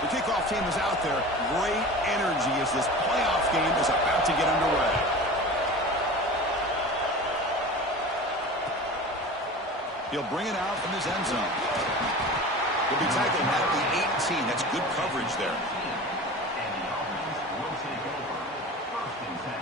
The kickoff team is out there. Great energy as this playoff game is about to get underway. He'll bring it out from his end zone. He'll be tackled at the 18. That's good coverage there. And the offense will take over. 1st and 10.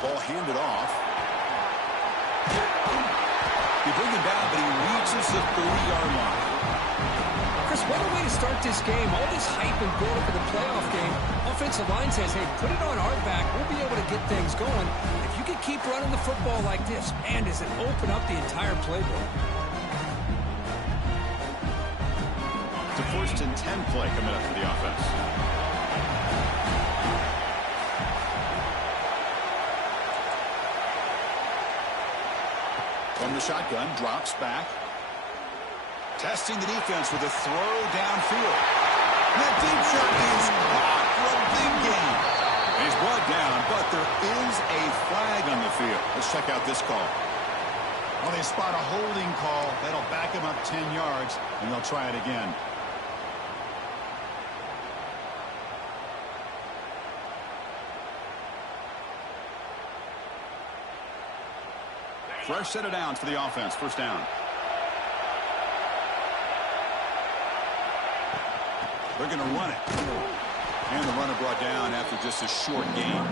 Ball handed off. You bring him down, but he reaches the 30-yard line. Chris, what a way to start this game. All this hype and build-up for the playoff game. Offensive line says, hey, put it on our back. We'll be able to get things going. If you could keep running the football like this, man, does it open up the entire playbook. It's a 1st and 10 play coming up for the offense. From the shotgun, drops back. Testing the defense with a throw downfield. And that deep shot is caught for a big gain. He's brought down, but there is a flag on the field. Let's check out this call. Well, they spot a holding call. That'll back him up 10 yards, and they'll try it again. Fresh set of downs for the offense. 1st down. They're going to run it. And the runner brought down after just a short gain.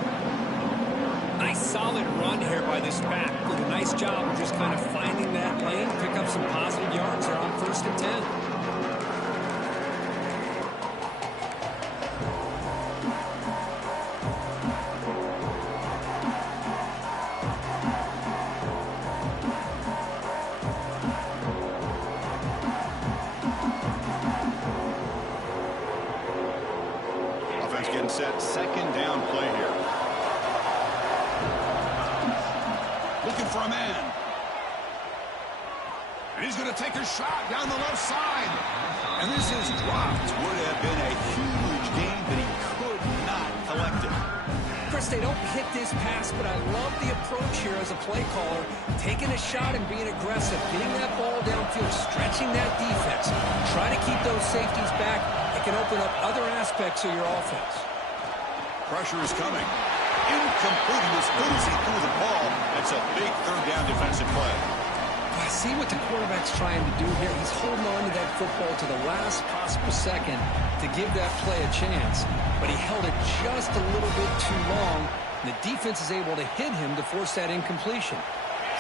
Nice solid run here by this back. Did a nice job of just kind of finding that lane, pick up some positive yards there on 1st and 10. Getting set, 2nd down play here. Looking for a man. And he's going to take a shot down the left side. And this is dropped. Would have been a huge gain, but he could not collect it. Chris, they don't hit this pass, but I love the approach here as a play caller. Taking a shot and being aggressive, getting that ball downfield, stretching that defense. Try to keep those safeties back. It can open up other aspects of your offense. Pressure is coming. Incomplete. He was good as he threw the ball. That's a big 3rd down defensive play. I see what the quarterback's trying to do here. He's holding on to that football to the last possible second to give that play a chance. But he held it just a little bit too long. And the defense is able to hit him to force that incompletion.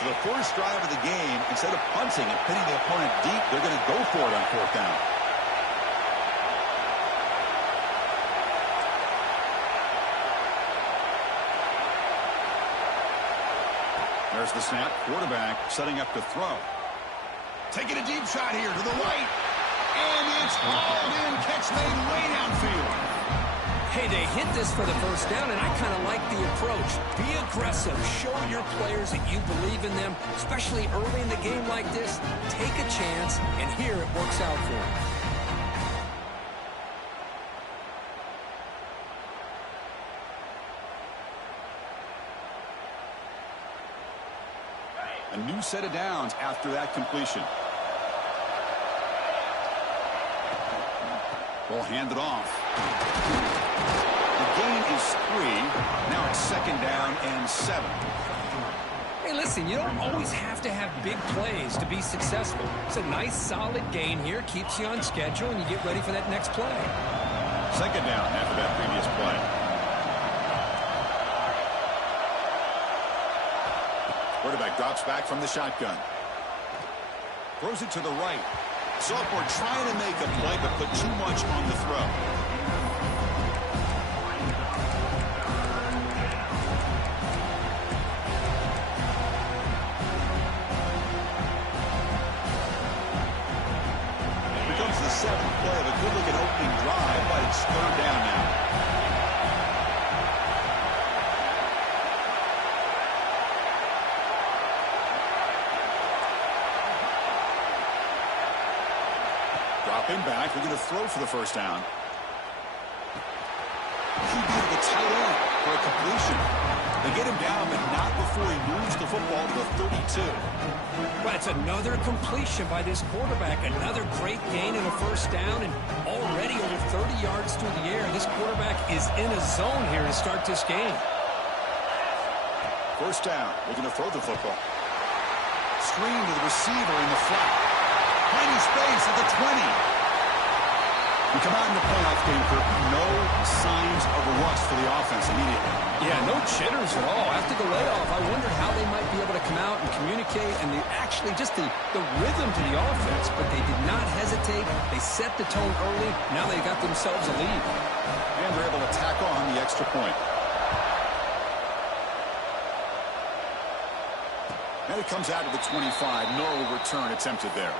So the first drive of the game, instead of punting and pinning the opponent deep, they're going to go for it on 4th down. There's the snap. Quarterback setting up to throw. Taking a deep shot here to the right. And it's hauled in. Catch made way downfield. Hey, they hit this for the 1st down, and I kind of like the approach. Be aggressive. Show your players that you believe in them, especially early in the game like this. Take a chance, and here it works out for them. A new set of downs after that completion. Ball handed off. gain is 3. Now it's 2nd down and 7. Hey, listen, you don't always have to have big plays to be successful. It's a nice, solid gain here. Keeps you on schedule, and you get ready for that next play. 2nd down after that previous play. Quarterback drops back from the shotgun. Throws it to the right. Sophomore trying to make a play, but put too much on the throw. Becomes the 7th play of a good-looking opening drive, but it's 3rd down now. Dropping back, we're going to throw for the 1st down. He beat the tight end for a completion. They get him down, but not before he moves the football to the 32. Well, it's another completion by this quarterback. Another great gain in a 1st down, and already over 30 yards through the air. This quarterback is in a zone here to start this game. 1st down, looking to throw the football. Screen to the receiver in the flat. Tiny space at the 20. We come out in the playoff game for no signs of a rust for the offense immediately. Yeah, no jitters at all. After the layoff, I wondered how they might be able to come out and communicate and actually just the rhythm to the offense, but they did not hesitate. They set the tone early. Now they got themselves a lead. And they're able to tack on the extra point. And it comes out to the 25. No return attempted there.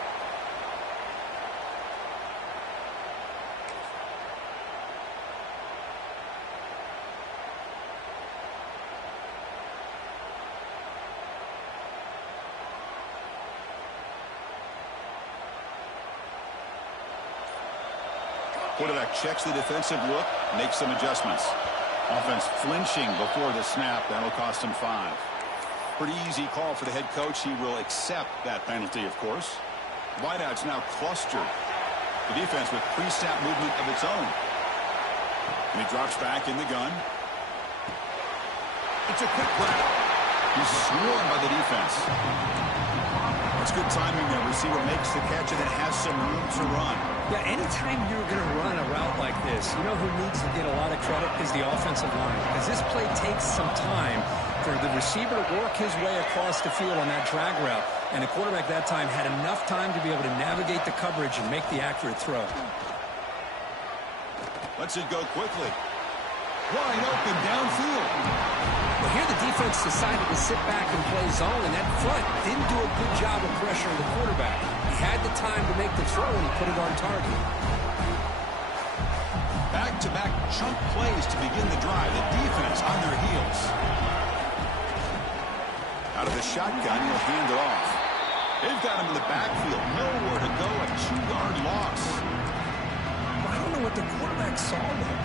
Quarterback checks the defensive look, makes some adjustments. Offense flinching before the snap. That'll cost him 5. Pretty easy call for the head coach. He will accept that penalty, of course. Wideout's now clustered. The defense with pre-snap movement of its own. And he drops back in the gun. It's a quick grab. He's swarmed by the defense. That's good timing there. Receiver makes the catch and it has some room to run. Yeah, anytime you're going to run a route like this, you know who needs to get a lot of credit is the offensive line. Because this play takes some time for the receiver to work his way across the field on that drag route. And the quarterback that time had enough time to be able to navigate the coverage and make the accurate throw. Lets it go quickly. Wide open downfield. Well, here the defense decided to sit back and play zone, and that front didn't do a good job of pressuring the quarterback. He had the time to make the throw, and he put it on target. Back-to-back chunk plays to begin the drive. The defense on their heels. Out of the shotgun, he'll hand it off. They've got him in the backfield. Nowhere to go. A 2-yard loss. I don't know what the quarterback saw there.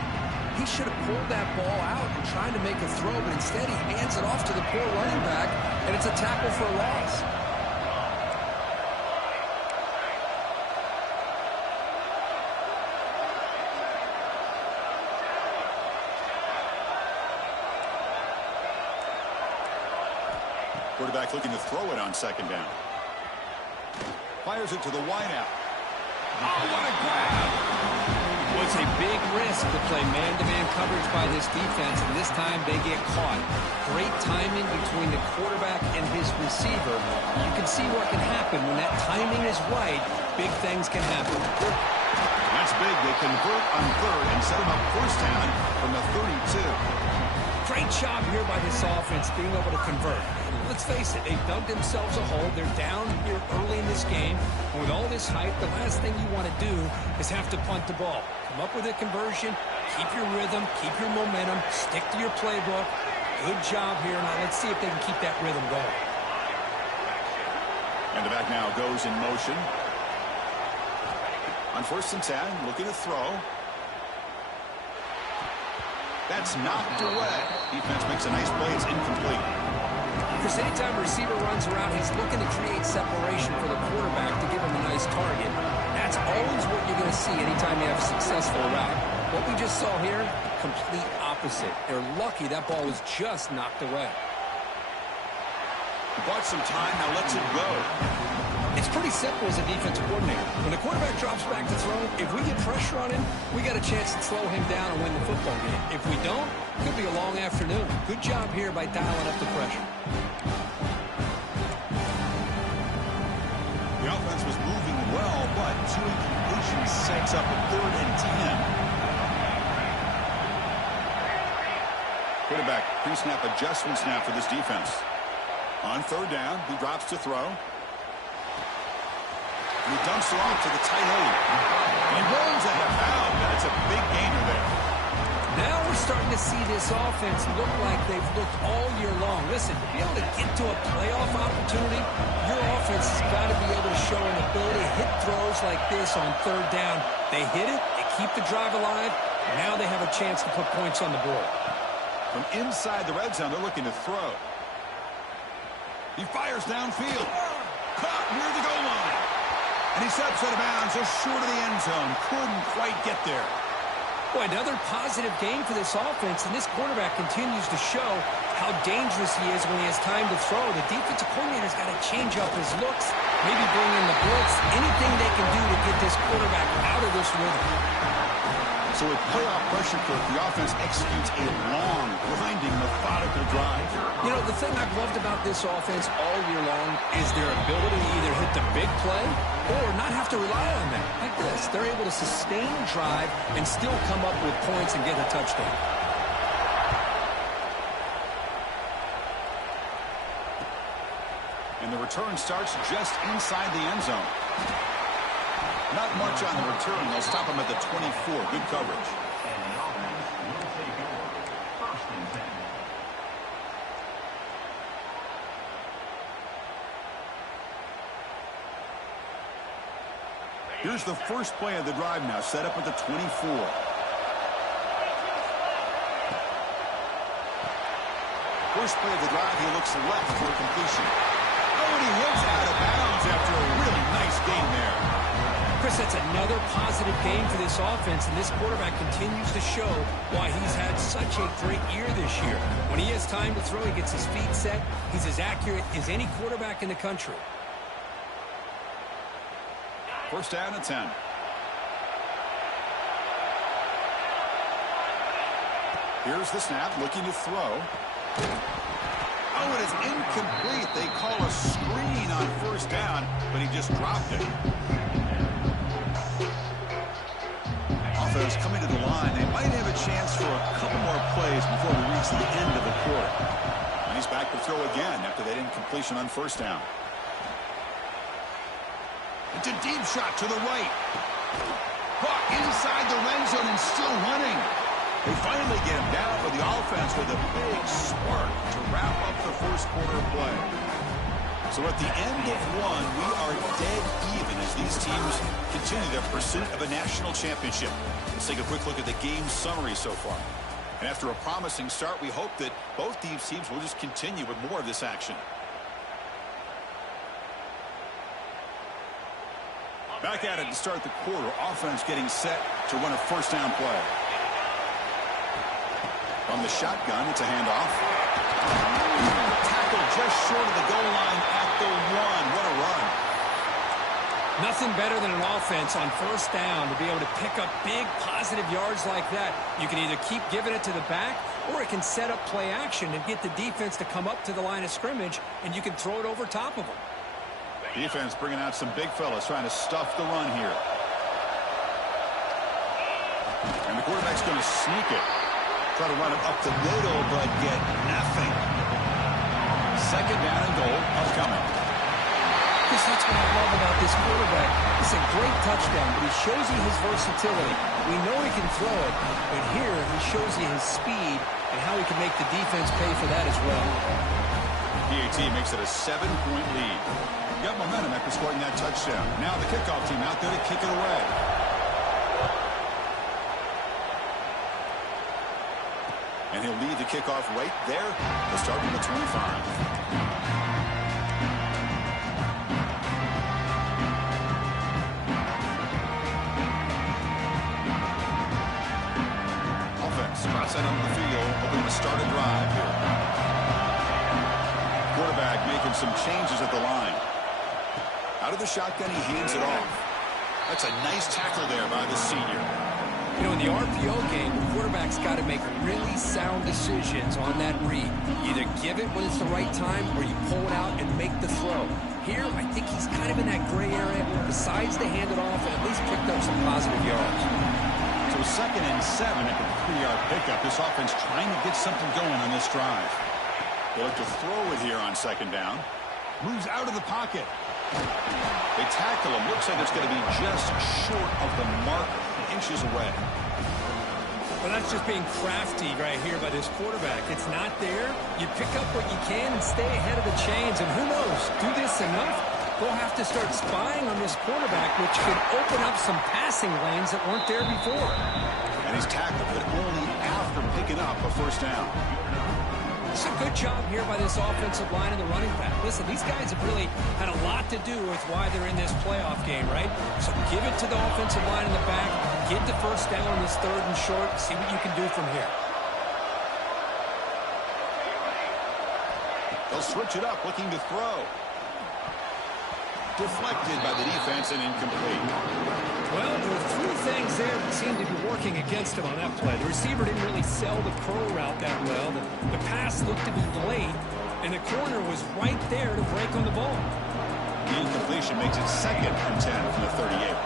He should have pulled that ball out and tried to make a throw, but instead he hands it off to the poor running back, and it's a tackle for a loss. Quarterback looking to throw it on 2nd down. Fires it to the wideout. Oh, what a grab! It's a big risk to play man-to-man coverage by this defense, and this time they get caught. Great timing between the quarterback and his receiver. You can see what can happen when that timing is right. Big things can happen. That's big. They convert on 3rd and set him up 1st down from the 32. Great job here by this offense being able to convert. Let's face it, they've dug themselves a hole. They're down here early in this game. And with all this hype, the last thing you want to do is have to punt the ball. Come up with a conversion, keep your rhythm, keep your momentum, stick to your playbook. Good job here. Now let's see if they can keep that rhythm going. And the back now goes in motion. On 1st and 10, looking to throw. That's knocked away. Defense makes a nice play. It's incomplete. Because anytime a receiver runs around, he's looking to create separation for the quarterback to give him a nice target. That's always what you're going to see anytime you have a successful route. What we just saw here, complete opposite. opposite. They're lucky that ball was just knocked away. He bought some time, now lets it go. It's pretty simple as a defensive coordinator. When the quarterback drops back to throw, if we get pressure on him, we got a chance to slow him down and win the football game. If we don't, it could be a long afternoon. Good job here by dialing up the pressure. The offense was moving well, but 2 incompletions sets up a 3rd and 10. Quarterback pre-snap adjustments now for this defense. On 3rd down, he drops to throw. And he dumps it off to the tight end. And he rolls out of bounds. That's a big gainer there. Now we're starting to see this offense look like they've looked all year long. Listen, to be able to get to a playoff opportunity, your offense has got to be able to show an ability to hit throws like this on 3rd down. They hit it, they keep the drive alive, and now they have a chance to put points on the board. From inside the red zone, they're looking to throw. He fires downfield. Caught near the goal line. And he steps out of bounds just short of the end zone. Couldn't quite get there. Boy, another positive game for this offense, and this quarterback continues to show how dangerous he is when he has time to throw. The defensive coordinator's got to change up his looks, maybe bring in the blitz, anything they can do to get this quarterback out of this rhythm. So with playoff pressure, Kirk, the offense executes a long, grinding, methodical drive. You know, the thing I've loved about this offense all year long is their ability to either hit the big play or not have to rely on that. Like this, they're able to sustain a drive and still come up with points and get a touchdown. And the return starts just inside the end zone. Not much on the return. They'll stop him at the 24. Good coverage. And the offense will take over. 1st and 10. Here's the first play of the drive now, set up at the 24. First play of the drive, he looks left for completion. Oh, and he hits out of bounds after a really nice gain there. Chris, that's another positive game for this offense, and this quarterback continues to show why he's had such a great year this year. When he has time to throw, he gets his feet set. He's as accurate as any quarterback in the country. 1st down and 10. Here's the snap, looking to throw. Oh, it is incomplete. They call a screen on 1st down, but he just dropped it. Offense coming to the line. They might have a chance for a couple more plays before we reach the end of the quarter. And he's back to throw again after that incompletion on 1st down. It's a deep shot to the right. Caught inside the red zone and still running. They finally get him down for the offense with a big spark to wrap up the 1st quarter of play. So at the end of one, we are dead even as these teams continue their pursuit of a national championship. Let's take a quick look at the game summary so far. And after a promising start, we hope that both these teams will just continue with more of this action. Back at it to start the quarter. Offense getting set to run a 1st down play. On the shotgun, it's a handoff. Tackle just short of the goal line at the 1. What a run. Nothing better than an offense on 1st down to be able to pick up big positive yards like that. You can either keep giving it to the back, or it can set up play action and get the defense to come up to the line of scrimmage, and you can throw it over top of them. Defense bringing out some big fellas trying to stuff the run here. And the quarterback's going to sneak it. Try to run it up the middle, but get nothing. 2nd down and goal upcoming. Chris, that's what I love about this quarterback. It's a great touchdown, but he shows you his versatility. We know he can throw it, but here he shows you his speed and how he can make the defense pay for that as well. PAT makes it a 7-point lead. Got momentum after scoring that touchdown. Now the kickoff team out there to kick it away. And he'll lead the kickoff right there. They'll start from the 25. Offense tries sent onto the field, hoping to start a drive here. Quarterback making some changes at the line. Out of the shotgun, he hands it off. That's a nice tackle there by the senior. You know, in the RPO game, the quarterback's got to make really sound decisions on that read. Either give it when it's the right time or you pull it out and make the throw. Here, I think he's kind of in that gray area, decides to hand it off and at least picked up some positive yards. So 2nd and 7 at the 3-yard pickup. This offense trying to get something going on this drive. They look to throw it here on 2nd down. Moves out of the pocket. They tackle him. Looks like it's going to be just short of the mark, inches away. Well, that's just being crafty right here by this quarterback. It's not there. You pick up what you can and stay ahead of the chains. And who knows, do this enough, they'll have to start spying on this quarterback, which could open up some passing lanes that weren't there before. And he's tackled, but only after picking up a 1st down. It's a good job here by this offensive line and the running back. Listen, these guys have really had a lot to do with why they're in this playoff game, right? So give it to the offensive line in the back. Get the 1st down on this 3rd and short. See what you can do from here. They'll switch it up, looking to throw. Deflected by the defense and incomplete. Well, there were 3 things there that seemed to be working against him on that play. The receiver didn't really sell the curl route that well. The pass looked to be late, and the corner was right there to break on the ball. The incompletion makes it 2nd and 10 from the 38.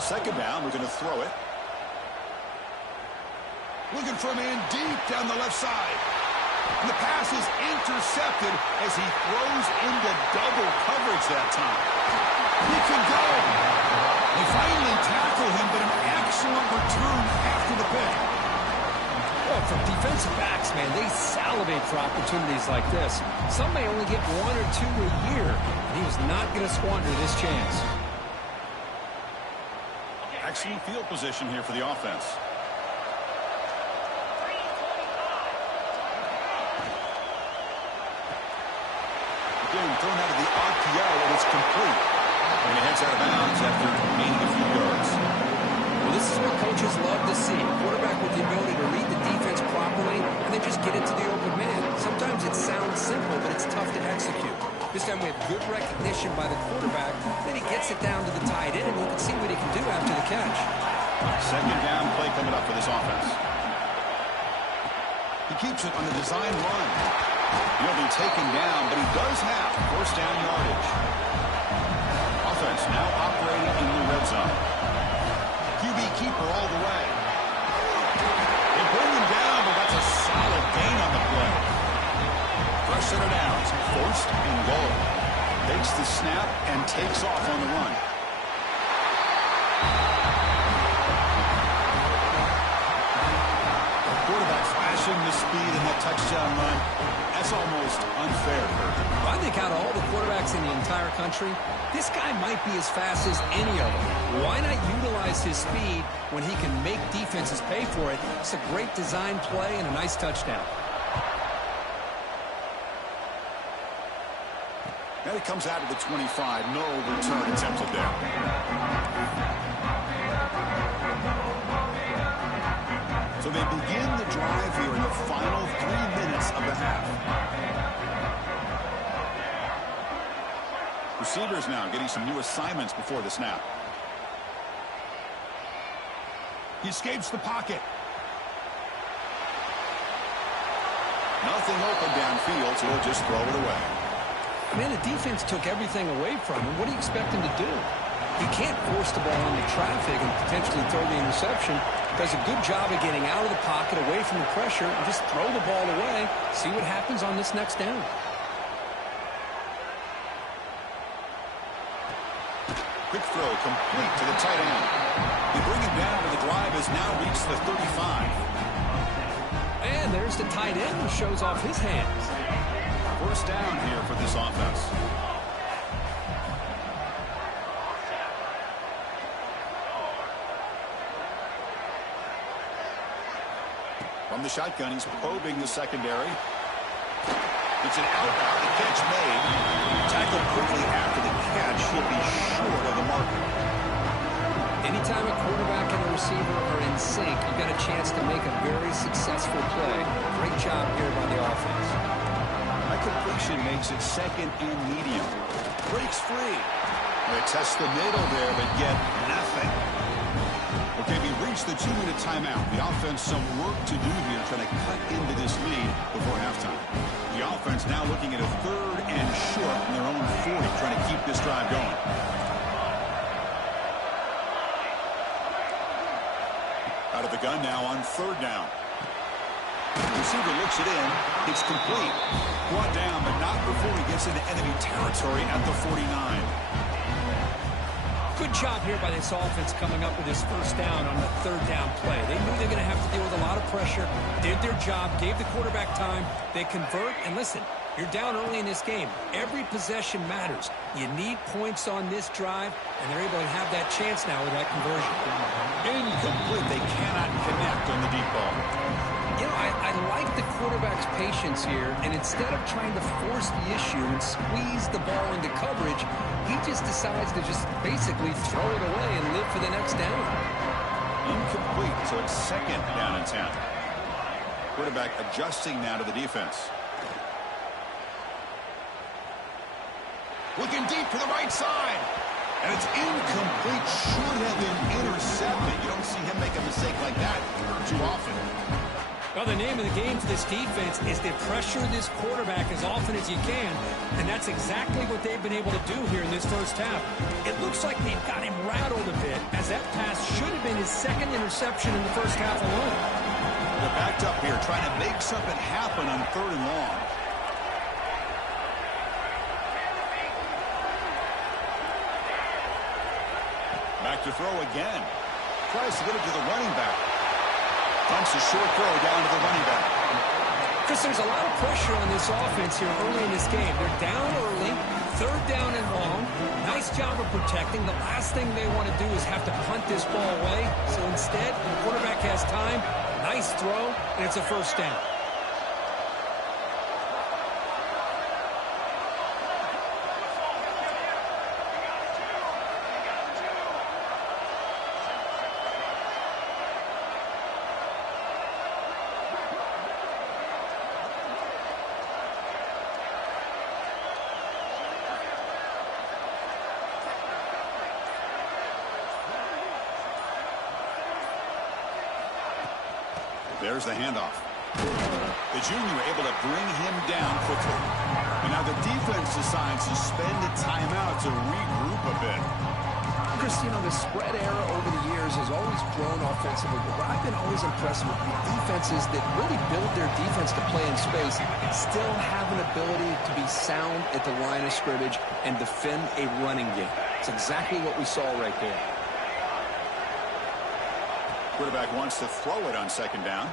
2nd down, we're going to throw it. Looking for a man deep down the left side. And the pass is intercepted as he throws into double coverage that time. He can go. They finally tackle him, but an excellent return after the pick. Well, for defensive backs, man, they salivate for opportunities like this. Some may only get 1 or 2 a year, and he was not going to squander this chance. Excellent field position here for the offense. Again, thrown out of the RPO, and it's complete. And he heads out of bounds after gaining a few yards. Well, this is what coaches love to see. A quarterback with the ability to read the defense properly and then just get it to the open man. Sometimes it sounds simple, but it's tough to execute. This time we have good recognition by the quarterback. Then he gets it down to the tight end, and you can see what he can do after the catch. 2nd down play coming up for this offense. He keeps it on the design run. He'll be taken down, but he does have 1st down yardage. Offense now operating in the red zone. QB keeper all the way. They bring him down, but that's a solid gain on the play. Fresh set of downs, 1st and goal. Takes the snap and takes off on the run. The quarterback flashing the speed in that touchdown run. That's almost unfair. I think out of all the quarterbacks in the entire country, this guy might be as fast as any of them. Why not utilize his speed when he can make defenses pay for it? It's a great design play and a nice touchdown. Now he comes out of the 25. No return attempted there. So they begin the drive here in the final 3 minutes of the half. Receivers now getting some new assignments before the snap. He escapes the pocket. Nothing open downfield, so he'll just throw it away. Man, the defense took everything away from him. What do you expect him to do? He can't force the ball into traffic and potentially throw the interception. Does a good job of getting out of the pocket, away from the pressure, and just throw the ball away. See what happens on this next down. Quick throw complete to the tight end. They bring him down, and the drive has now reached the 35. And there's the tight end who shows off his hands. 1st down here for this offense. From the shotgun, he's probing the secondary. It's an out. The catch made. Tackled quickly after the catch. He'll be short of the marker. Anytime a quarterback and a receiver are in sync, you've got a chance to make a very successful play. Great job here by the offense. That completion makes it second and medium. Breaks free. They test the middle there, but get nothing. Okay, we reached the 2-minute timeout. The offense some work to do here, trying to cut into this lead before halftime. The offense now looking at a 3rd and short in their own 40, trying to keep this drive going. Out of the gun now on 3rd down. The receiver looks it in. It's complete. Brought down, but not before he gets into enemy territory at the 49. Good job here by this offense coming up with his first down on the 3rd down play. They knew they were going to have to deal with a lot of pressure, did their job, gave the quarterback time. They convert, and listen, you're down early in this game. Every possession matters. You need points on this drive, and they're able to have that chance now with that conversion. Incomplete. They cannot connect on the deep ball. You know, I like the quarterback's patience here, and instead of trying to force the issue and squeeze the ball into coverage, he just decides to just basically throw it away and live for the next down. Incomplete, so it's 2nd down and 10. Quarterback adjusting now to the defense. Looking deep to the right side. And it's incomplete. Should have been intercepted. You don't see him make a mistake like that too often. Well, the name of the game for this defense is to pressure this quarterback as often as you can, and that's exactly what they've been able to do here in this first half. It looks like they've got him rattled a bit, as that pass should have been his 2nd interception in the first half alone. They're backed up here, trying to make something happen on 3rd and long. Back to throw again. Tries to get it to the running back. Dumps a short throw down to the running back. Chris, there's a lot of pressure on this offense here early in this game. They're down early, 3rd down and long. Nice job of protecting. The last thing they want to do is have to punt this ball away. So instead, the quarterback has time. Nice throw, and it's a 1st down. There's the handoff. The junior able to bring him down quickly. And now the defense decides to spend a timeout to regroup a bit. Chris, you know, the spread era over the years has always grown offensively, but I've been always impressed with the defenses that really build their defense to play in space, still have an ability to be sound at the line of scrimmage and defend a running game. It's exactly what we saw right there. Quarterback wants to throw it on 2nd down.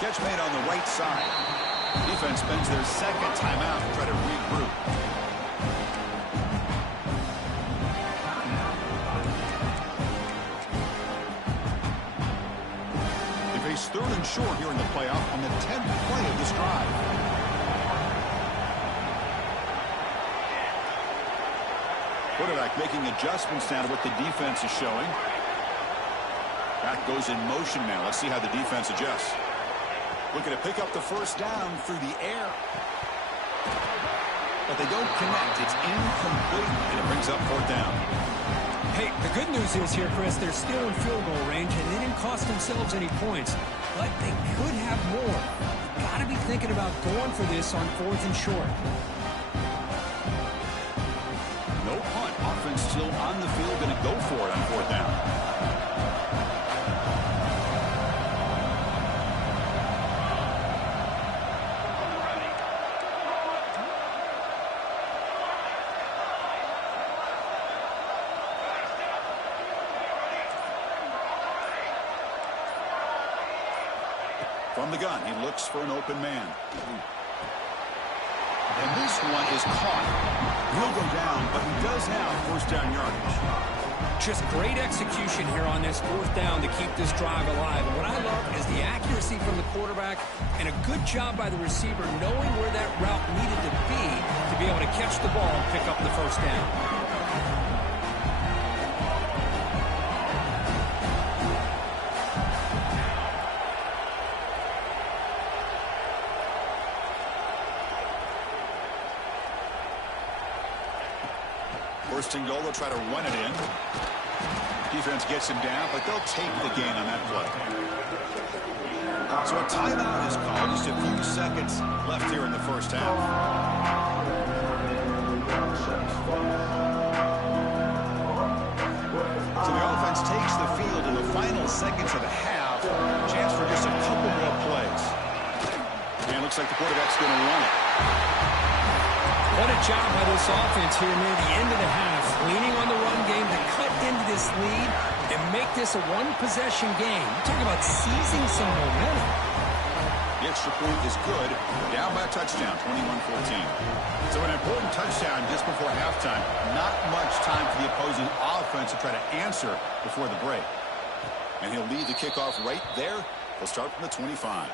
Catch made on the right side. Defense spends their 2nd timeout to try to regroup. They face 3rd and short here in the playoff on the 10th play of this drive. Quarterback making adjustments now to what the defense is showing. Back goes in motion now. Let's see how the defense adjusts. Looking to pick up the 1st down through the air. But they don't connect. It's incomplete, and it brings up 4th down. Hey, the good news is here, Chris, they're still in field goal range, and they didn't cost themselves any points. But they could have more. Got to be thinking about going for this on 4th and short. No punt. Offense still on the field, going to go for it on 4th down. From the gun, he looks for an open man. And this one is caught. He'll go down, but he does have 1st down yardage. Just great execution here on this 4th down to keep this drive alive. And what I love is the accuracy from the quarterback and a good job by the receiver knowing where that route needed to be able to catch the ball and pick up the 1st down. First and goal, they'll try to run it in. Defense gets him down, but they'll take the gain on that play. So a timeout is called. Just a few seconds left here in the first half. So the offense takes the field in the final seconds of the half. Chance for just a couple more plays. And it looks like the quarterback's going to run it. What a job by this offense here near the end of the half, leaning on the run game to cut into this lead and make this a one-possession game. Talk about seizing some momentum. The extra point is good. Down by a touchdown, 21-14. So an important touchdown just before halftime. Not much time for the opposing offense to try to answer before the break. And he'll lead the kickoff right there. He'll start from the 25.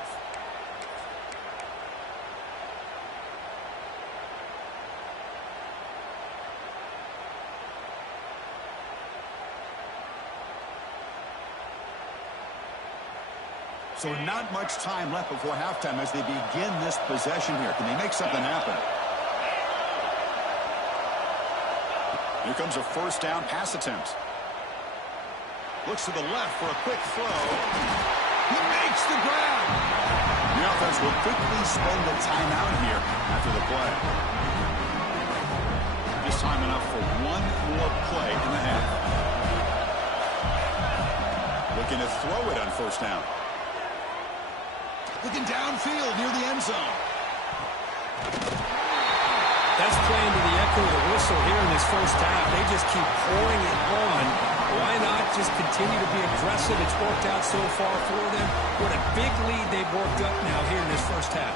So not much time left before halftime as they begin this possession here. Can they make something happen? Here comes a first down pass attempt. Looks to the left for a quick throw. He makes the grab. The offense will quickly spend a timeout here after the play. Just time enough for one more play in the half. Looking to throw it on first down. Looking downfield near the end zone. That's playing to the echo of the whistle here in this first half. They just keep pouring it on. Why not just continue to be aggressive? It's worked out so far for them. What a big lead they've worked up now here in this first half.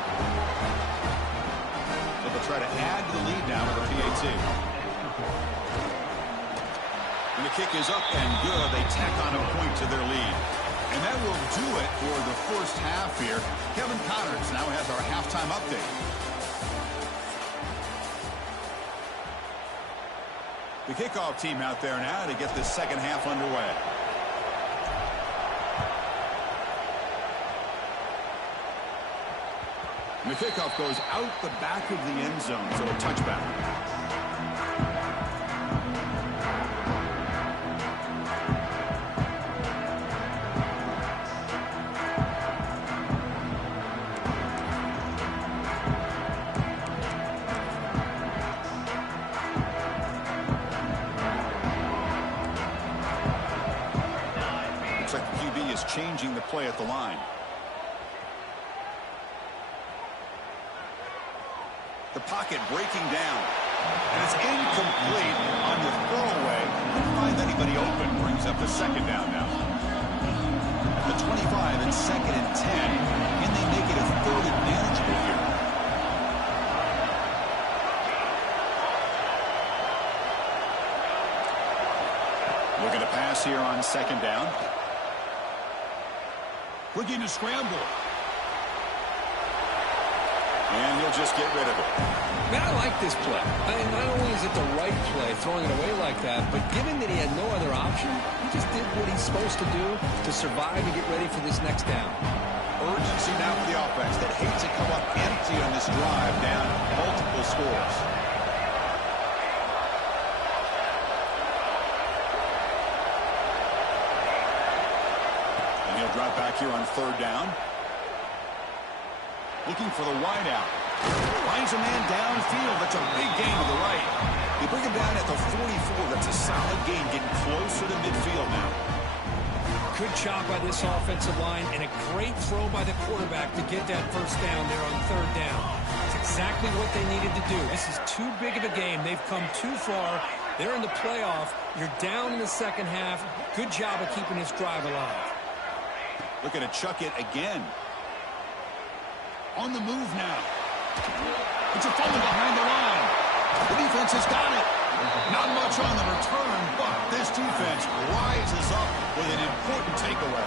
But they'll try to add to the lead now with a PAT. And the kick is up and good. They tack on a point to their lead. And that will do it for the first half here. Kevin Connors now has our halftime update. The kickoff team out there now to get this second half underway. And the kickoff goes out the back of the end zone, so a touchback. Changing the play at the line. The pocket breaking down. And it's incomplete on the throwaway. Couldn't find anybody open. Brings up the second down now. At the 25 and second and 10. Can they make it a third and manageable here? Looking to pass here on second down. Looking to scramble. And he'll just get rid of it. Man, I like this play. I mean, not only is it the right play, throwing it away like that, but given that he had no other option, he just did what he's supposed to do to survive and get ready for this next down. Urgency now for the offense that hates to come up empty on this drive, down multiple scores. Drop back here on third down. Looking for the wide out. Finds a man downfield. That's a big gain to the right. They bring him down at the 44. That's a solid gain, getting closer to midfield now. Good job by this offensive line and a great throw by the quarterback to get that first down there on third down. It's exactly what they needed to do. This is too big of a game. They've come too far. They're in the playoff. You're down in the second half. Good job of keeping this drive alive. Looking to chuck it again. On the move now. It's a fumble behind the line. The defense has got it. Not much on the return, but this defense rises up with an important takeaway.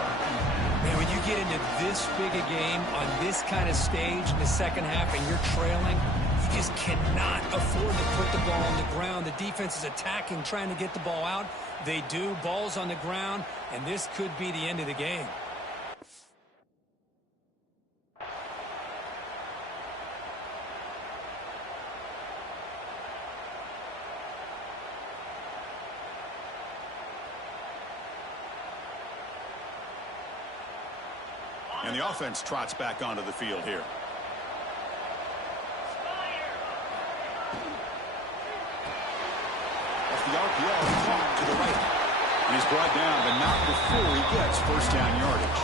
Man, when you get into this big a game on this kind of stage in the second half and you're trailing, you just cannot afford to put the ball on the ground. The defense is attacking, trying to get the ball out. They do. Ball's on the ground, and this could be the end of the game. And the offense trots back onto the field here. Off the RPO, caught to the right. And he's brought down, but not before he gets first down yardage.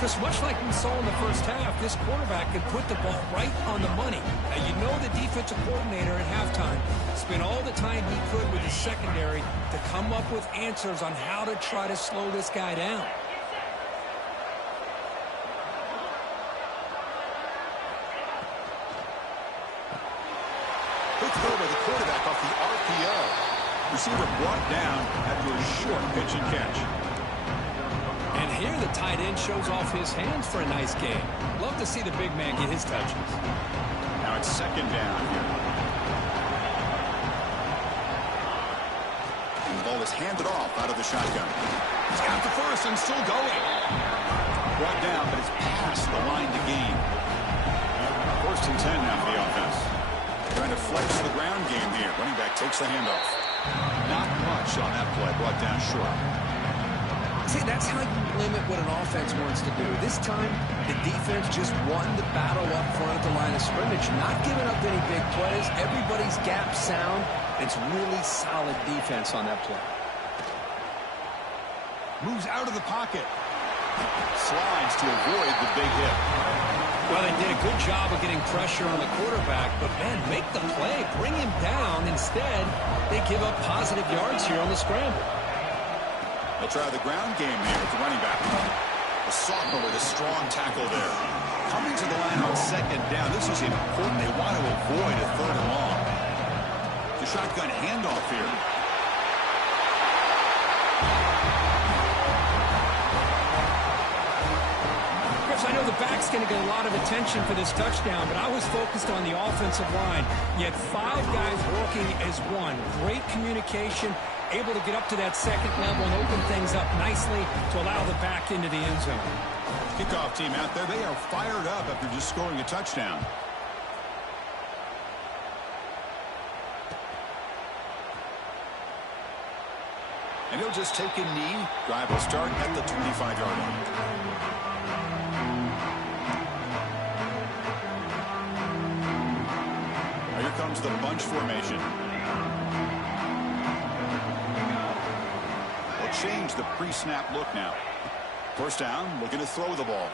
Because much like we saw in the first half, this quarterback could put the ball right on the money. Now, you know the defensive coordinator at halftime spent all the time he could with his secondary to come up with answers on how to try to slow this guy down. Quick throw by the quarterback off the RPO. Receiver brought down after a short pitch and catch. And here the tight end shows off his hands for a nice game. Love to see the big man get his touches. Now it's second down here. And the ball is handed off out of the shotgun. He's got the first and still going. Brought down, but it's past the line to gain. First and 10 now for the offense. Trying to flex the ground game here. Running back takes the handoff. Not much on that play. Brought down short. See, that's how you limit what an offense wants to do. This time, the defense just won the battle up front at the line of scrimmage, not giving up any big plays. Everybody's gap sound. It's really solid defense on that play. Moves out of the pocket. Slides to avoid the big hit. Well, they did a good job of getting pressure on the quarterback, but, man, make the play. Bring him down. Instead, they give up positive yards here on the scramble. They'll try the ground game here with the running back. The sophomore with a strong tackle there. Coming to the line on second down. This is important. They want to avoid a third and long. The shotgun handoff here. Chris, I know the back's going to get a lot of attention for this touchdown, but I was focused on the offensive line. You had 5 guys working as one. Great communication. Able to get up to that second level and open things up nicely to allow the back into the end zone. Kickoff team out there. They are fired up after just scoring a touchdown. And he'll just take a knee. Drive will start at the 25-yard line. Here comes the bunch formation. Change the pre-snap look now. First down, looking to throw the ball.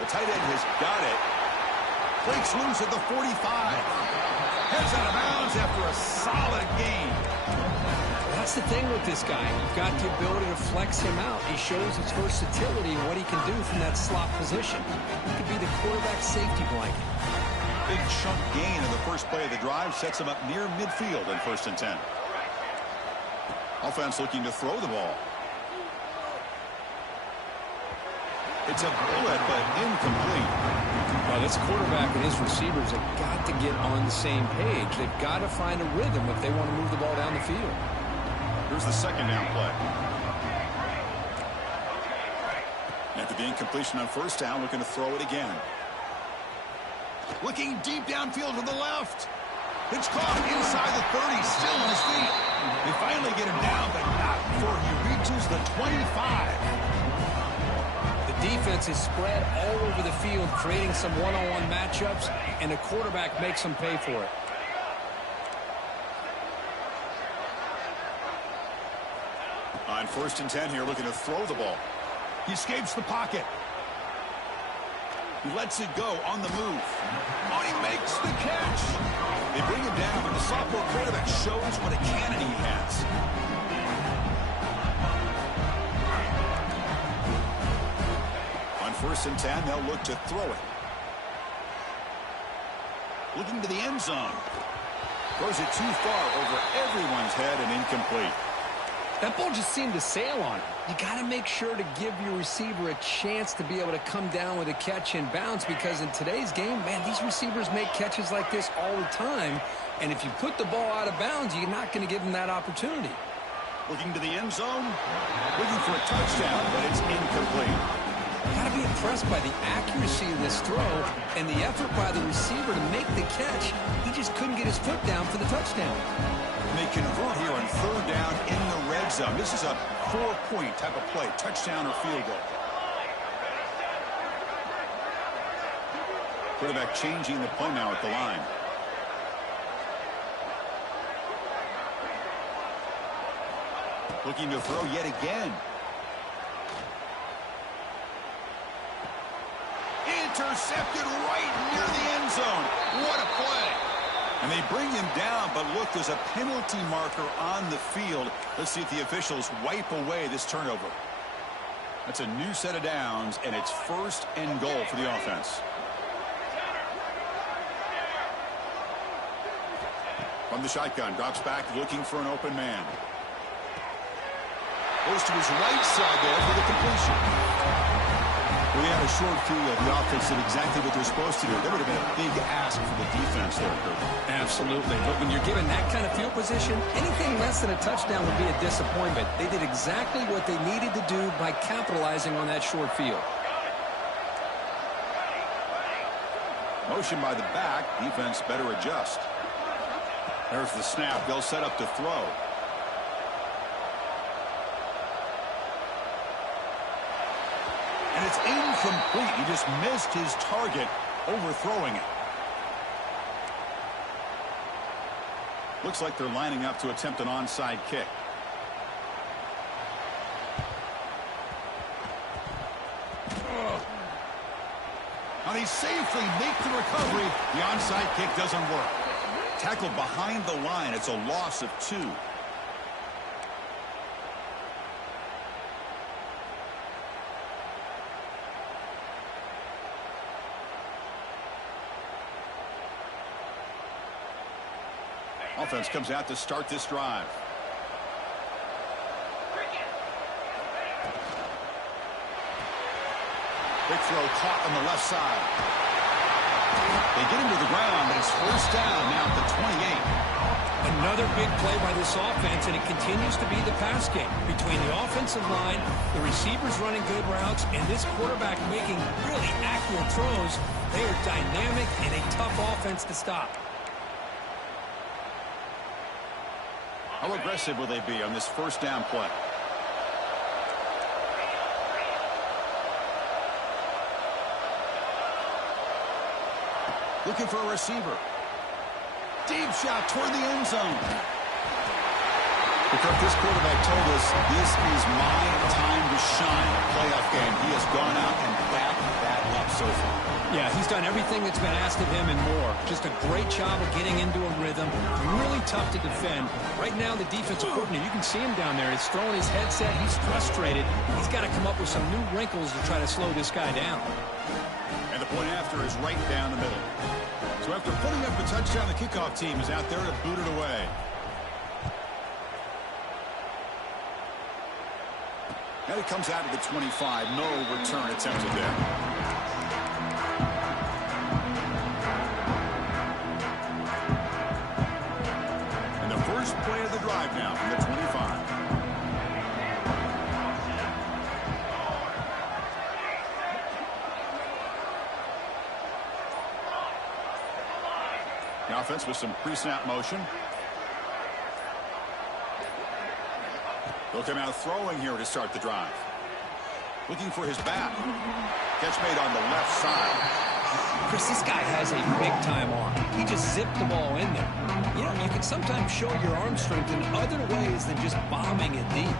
The tight end has got it. Breaks loose at the 45. Heads out of bounds after a solid gain. That's the thing with this guy. You've got the ability to flex him out. He shows his versatility and what he can do from that slot position. He could be the quarterback safety blanket. Big chunk gain in the first play of the drive sets him up near midfield in first and 10. Offense looking to throw the ball. It's a bullet, but incomplete. Well, this quarterback and his receivers have got to get on the same page. They've got to find a rhythm if they want to move the ball down the field. Here's the second down play. After the incompletion on first down, looking to throw it again. Looking deep downfield to the left. It's caught inside the 30, still on his feet. They finally get him down, but not before he reaches the 25. The defense is spread all over the field, creating some one-on-one matchups, and the quarterback makes them pay for it. On first and 10 here, looking to throw the ball. He escapes the pocket. He lets it go on the move. Oh, he makes the catch. They bring him down, but the sophomore quarterback shows what a cannon he has. On first and 10, they'll look to throw it. Looking to the end zone. Throws it too far over everyone's head and incomplete. That ball just seemed to sail on him. You got to make sure to give your receiver a chance to be able to come down with a catch and bounce, because in today's game, man, these receivers make catches like this all the time. And if you put the ball out of bounds, you're not going to give them that opportunity. Looking to the end zone. Looking for a touchdown, but it's incomplete. Got to be impressed by the accuracy of this throw and the effort by the receiver to make the catch. He just couldn't get his foot down for the touchdown. And they convert here on third down in the red zone. This is a 4-point type of play, touchdown or field goal. Quarterback changing the play now at the line. Looking to throw yet again. Intercepted right near the end zone. What a play. And they bring him down, but look, there's a penalty marker on the field. Let's see if the officials wipe away this turnover. That's a new set of downs, and it's 1st and goal for the offense. From the shotgun, drops back, looking for an open man. Goes to his right side there for the completion. Well, they had a short field. The offense did exactly what they're supposed to do. That would have been a big ask for the defense there, Kurt. Absolutely. But when you're given that kind of field position, anything less than a touchdown would be a disappointment. They did exactly what they needed to do by capitalizing on that short field. Motion by the back. Defense better adjust. There's the snap. They'll set up to throw. And it's incomplete. He just missed his target, overthrowing it. Looks like they're lining up to attempt an onside kick. And he safely makes the recovery. The onside kick doesn't work. Tackled behind the line. It's a loss of 2. Offense comes out to start this drive. Big throw caught on the left side. They get him to the ground, but it's 1st down now at the 28. Another big play by this offense, and it continues to be the pass game. Between the offensive line, the receivers running good routes, and this quarterback making really accurate throws, they are dynamic and a tough offense to stop. How aggressive will they be on this 1st down play? Looking for a receiver. Deep shot toward the end zone. Because this quarterback told us this is my time to shine. Playoff game. He has gone out and backed that up so far. Yeah, he's done everything that's been asked of him and more. Just a great job of getting into a rhythm. Really tough to defend. Right now, the defensive coordinator, you can see him down there. He's throwing his headset. He's frustrated. He's got to come up with some new wrinkles to try to slow this guy down. And the point after is right down the middle. So after putting up a touchdown, the kickoff team is out there to boot it away. And it comes out of the 25. No return attempted there. And the first play of the drive now from the 25. The offense with some pre-snap motion. They'll come out throwing here to start the drive. Looking for his back. Catch made on the left side. Chris, this guy has a big-time arm. He just zipped the ball in there. You know, you can sometimes show your arm strength in other ways than just bombing it deep.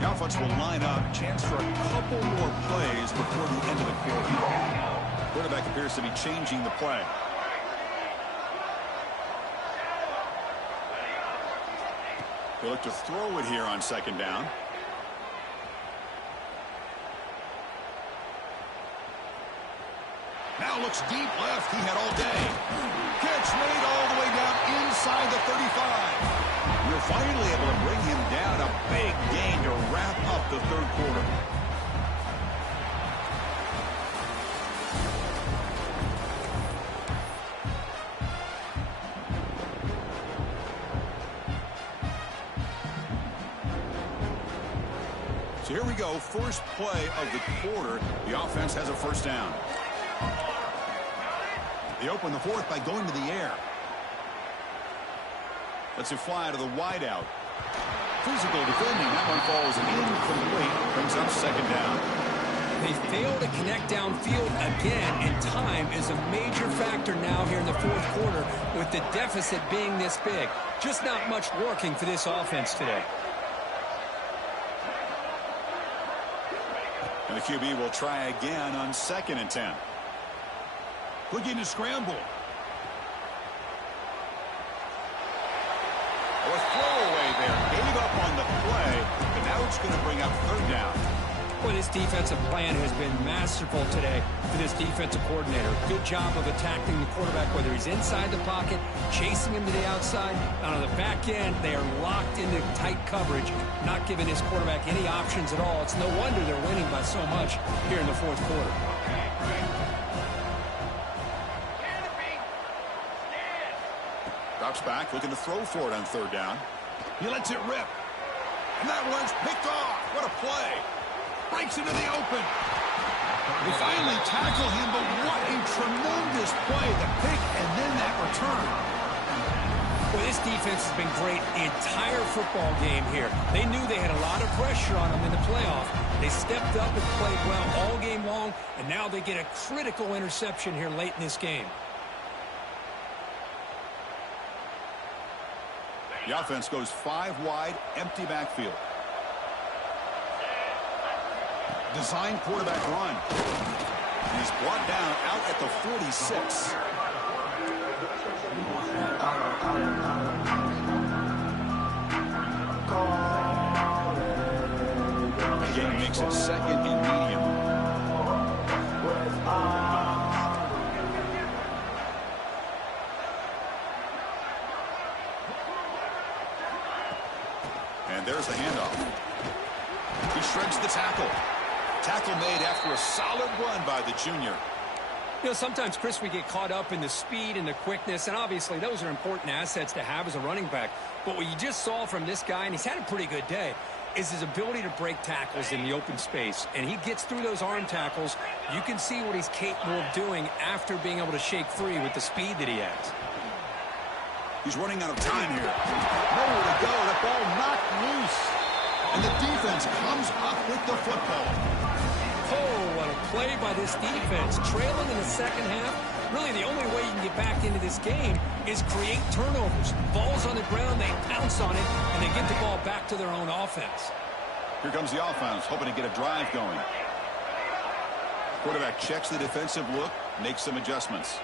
The offense will line up. Chance for a couple more plays before the end of the quarter. Quarterback appears to be changing the play. They look to throw it here on 2nd down. Now looks deep left. He had all day. Catch made all the way down inside the 35. We're finally able to bring him down. A big gain to wrap up the 3rd quarter. So here we go. First play of the quarter. The offense has a first down. They open the fourth by going to the air. Lets it fly to the wideout. Physical defending. That one falls incomplete. Brings up second down. They fail to connect downfield again, and time is a major factor now here in the fourth quarter with the deficit being this big. Just not much working for this offense today. And the QB will try again on 2nd and 10. Looking to scramble. Or throwaway there. Gave up on the play, but now it's going to bring up third down. Boy, this defensive plan has been masterful today for this defensive coordinator. Good job of attacking the quarterback, whether he's inside the pocket, chasing him to the outside. And on the back end, they are locked into tight coverage, not giving his quarterback any options at all. It's no wonder they're winning by so much here in the fourth quarter. Drops back, looking to throw for it on third down. He lets it rip. And that one's picked off. What a play. Breaks into the open. They finally tackle him, but what a tremendous play. The pick and then that return. Well, this defense has been great the entire football game here. They knew they had a lot of pressure on them in the playoff. They stepped up and played well all game long, and now they get a critical interception here late in this game. The offense goes 5 wide, empty backfield. Design quarterback run. And he's brought down out at the 46. Again, makes it 2nd and medium. And there's the handoff. He shreds the tackle. Tackle made after a solid run by the junior. You know, sometimes, Chris, we get caught up in the speed and the quickness, and obviously those are important assets to have as a running back. But what you just saw from this guy, and he's had a pretty good day, is his ability to break tackles in the open space. And he gets through those arm tackles. You can see what he's capable of doing after being able to shake free with the speed that he has. He's running out of time here. Nowhere to go. The ball knocked loose. And the defense comes up with the football. Oh, what a play by this defense. Trailing in the second half. Really, the only way you can get back into this game is create turnovers. Ball's on the ground, they pounce on it, and they get the ball back to their own offense. Here comes the offense, hoping to get a drive going. Quarterback checks the defensive look, makes some adjustments.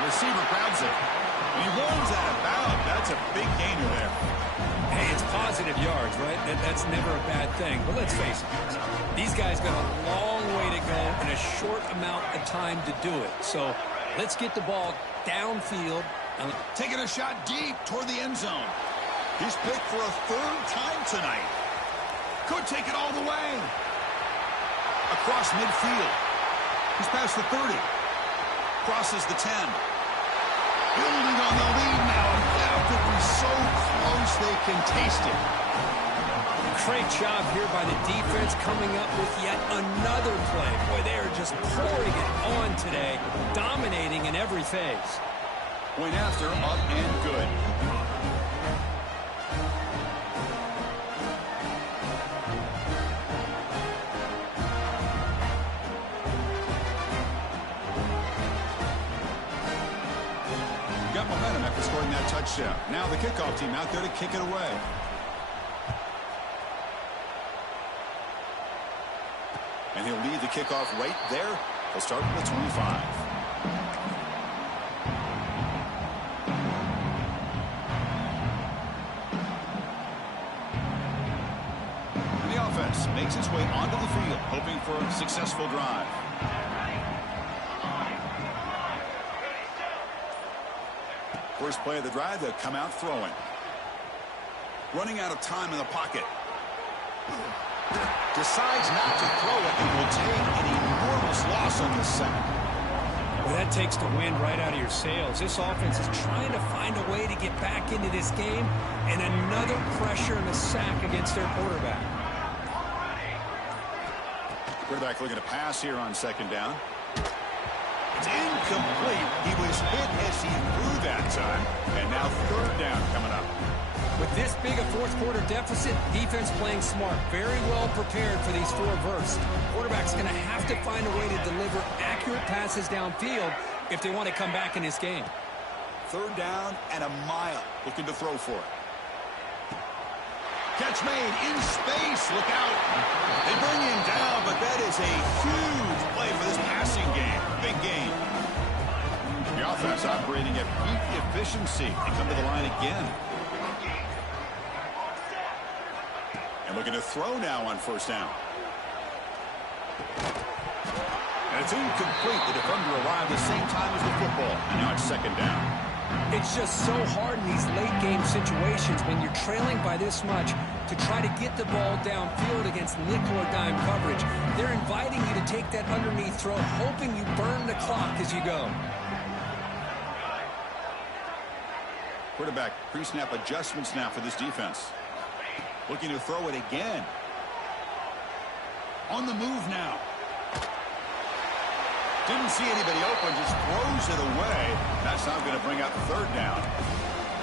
The receiver grabs it, and he runs out of bounds. That's a big gainer there. Hey, it's positive yards, right? That's never a bad thing. But let's face it, these guys got a long way to go in a short amount of time to do it. So let's get the ball downfield. And taking a shot deep toward the end zone. He's picked for a 3rd time tonight. Could take it all the way. Across midfield. He's past the 30. Crosses the 10. Building on the lead now. That could be so close they can taste it. Great job here by the defense coming up with yet another play. Boy, they are just pouring it on today, dominating in every phase. Point after, up and good. Got momentum after scoring that touchdown. Now the kickoff team out there to kick it away. And he'll lead the kickoff right there. He'll start with the 25. And the offense makes its way onto the field, hoping for a successful drive. First play of the drive, they'll come out throwing. Running out of time in the pocket. Decides not to throw it and will take an enormous loss on the sack. Well, that takes the wind right out of your sails. This offense is trying to find a way to get back into this game, and another pressure and a sack against their quarterback. Quarterback looking to pass here on second down. It's incomplete. He was hit as he threw that time. And now third down coming up. With this big a fourth quarter deficit, defense playing smart. Very well prepared for these four verts. Quarterback's going to have to find a way to deliver accurate passes downfield if they want to come back in this game. Third down and a mile. Looking to throw for it. Catch made in space. Look out. They bring him down, but that is a huge play for this passing game. Big game. The offense operating at peak efficiency. They come to the line again. And looking to throw now on first down. And it's incomplete. The defender arrived the same time as the football. And now it's second down. It's just so hard in these late-game situations when you're trailing by this much to try to get the ball downfield against nickel or dime coverage. They're inviting you to take that underneath throw, hoping you burn the clock as you go. Quarterback pre-snap adjustments now for this defense. Looking to throw it again. On the move now. Didn't see anybody open, just throws it away. That's not going to bring out third down.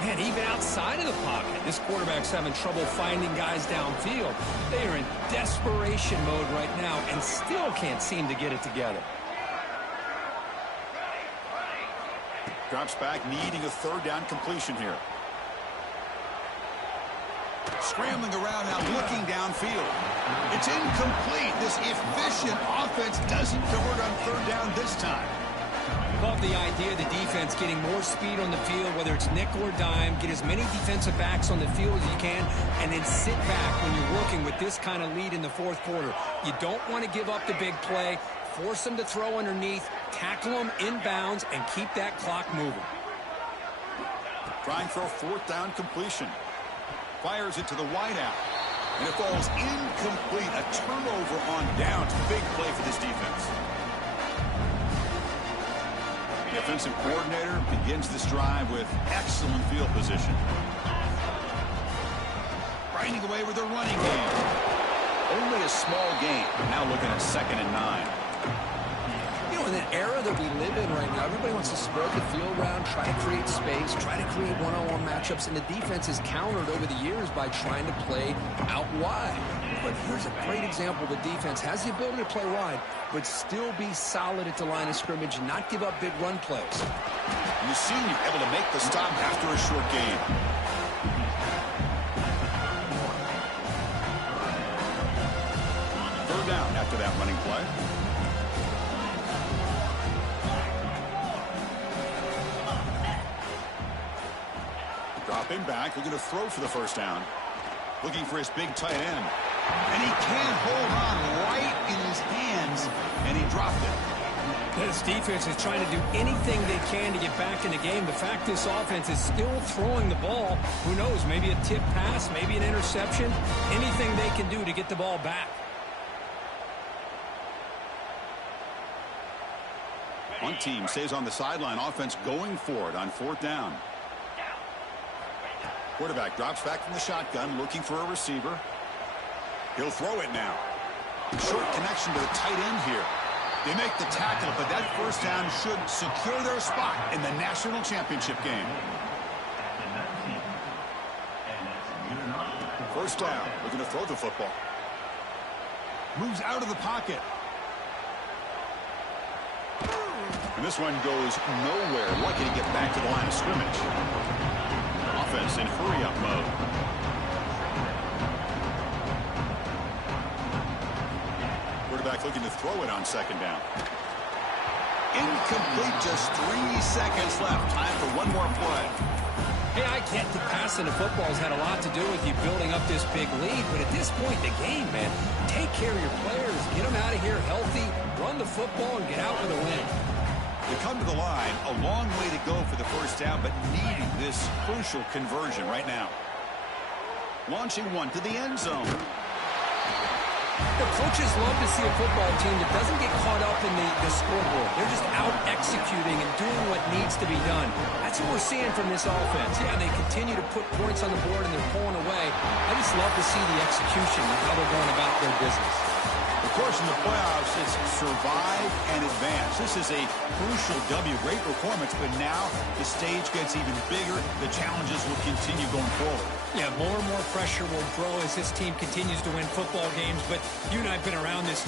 Man, even outside of the pocket, this quarterback's having trouble finding guys downfield. They are in desperation mode right now and still can't seem to get it together. Drops back, needing a third down completion here. Scrambling around now, looking downfield. It's incomplete. This efficient offense doesn't convert on third down this time. Love the idea of the defense getting more speed on the field, whether it's nickel or dime. Get as many defensive backs on the field as you can, and then sit back when you're working with this kind of lead in the fourth quarter. You don't want to give up the big play. Force them to throw underneath, tackle them inbounds, and keep that clock moving. Trying for a fourth down completion. Fires it to the wideout. And it falls incomplete. A turnover on downs. Big play for this defense. The offensive coordinator begins this drive with excellent field position. Grinding away with a running game. Only a small gain. Now looking at 2nd and 9. You know, in the era that we live in right now, everybody wants to spread the field around, try to create space, try to create one-on-one matchups, and the defense has countered over the years by trying to play out wide. But here's a great example. The defense has the ability to play wide, but still be solid at the line of scrimmage and not give up big run plays. You see you're able to make the stop after a short gain. Third down after that running play. Dropping back, looking to throw for the first down. Looking for his big tight end. And he can't hold on right in his hands, and he dropped it. This defense is trying to do anything they can to get back in the game. The fact this offense is still throwing the ball, who knows, maybe a tip pass, maybe an interception, anything they can do to get the ball back. One team stays on the sideline, offense going for it on fourth down. Quarterback drops back from the shotgun, looking for a receiver. He'll throw it now. Short connection to the tight end here. They make the tackle, but that first down should secure their spot in the national championship game. First down, looking to throw the football. Moves out of the pocket. And this one goes nowhere. Lucky to get back to the line of scrimmage. Offense in hurry-up mode. Quarterback looking to throw it on second down. Incomplete, just 3 seconds left. Time for one more play. Hey, I get the passing of football has had a lot to do with you building up this big lead, but at this point in the game, man, take care of your players, get them out of here healthy, run the football, and get out with a win. They come to the line, a long way to go for the first down, but needing this crucial conversion right now. Launching one to the end zone. The coaches love to see a football team that doesn't get caught up in the scoreboard. They're just out executing and doing what needs to be done. That's what we're seeing from this offense. Yeah, they continue to put points on the board and they're pulling away. I just love to see the execution and how they're going about their business. The course, in the playoffs, it's survive and advance. This is a crucial W. Great performance, but now the stage gets even bigger. The challenges will continue going forward. Yeah, more and more pressure will grow as this team continues to win football games. But you and I have been around this team